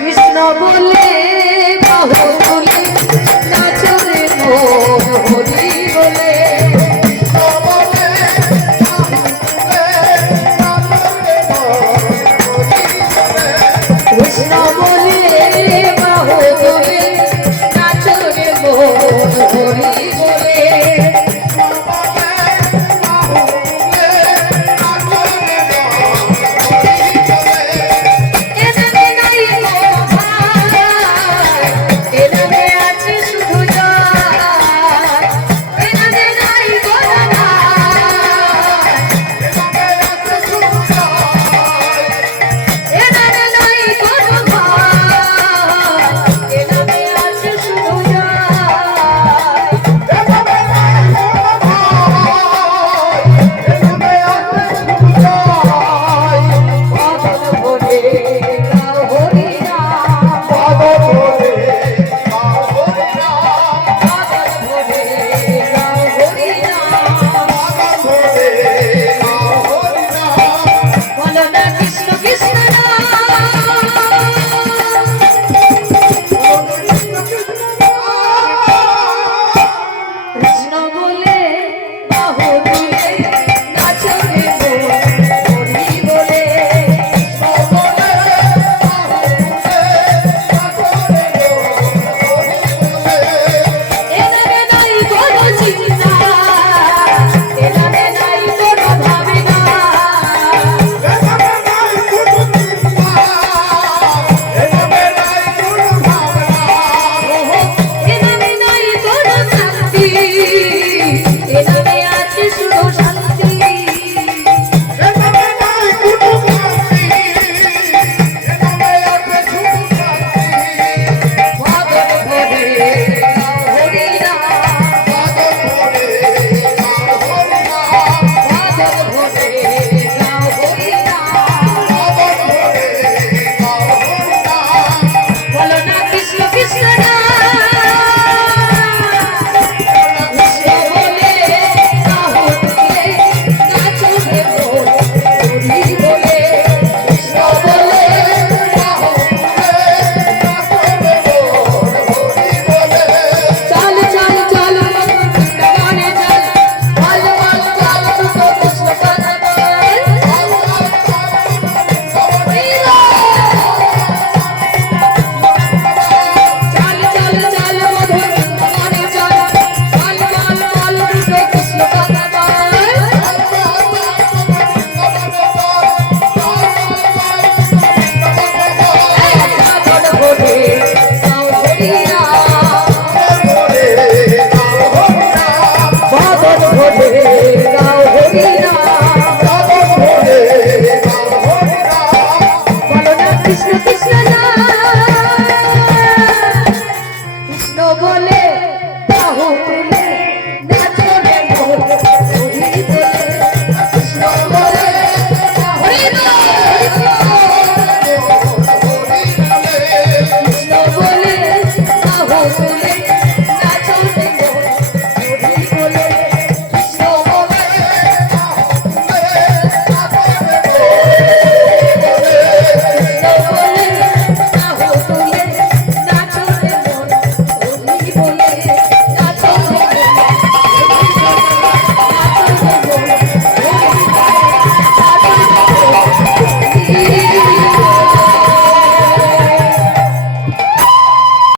কৃষ্ণ বলে Oh.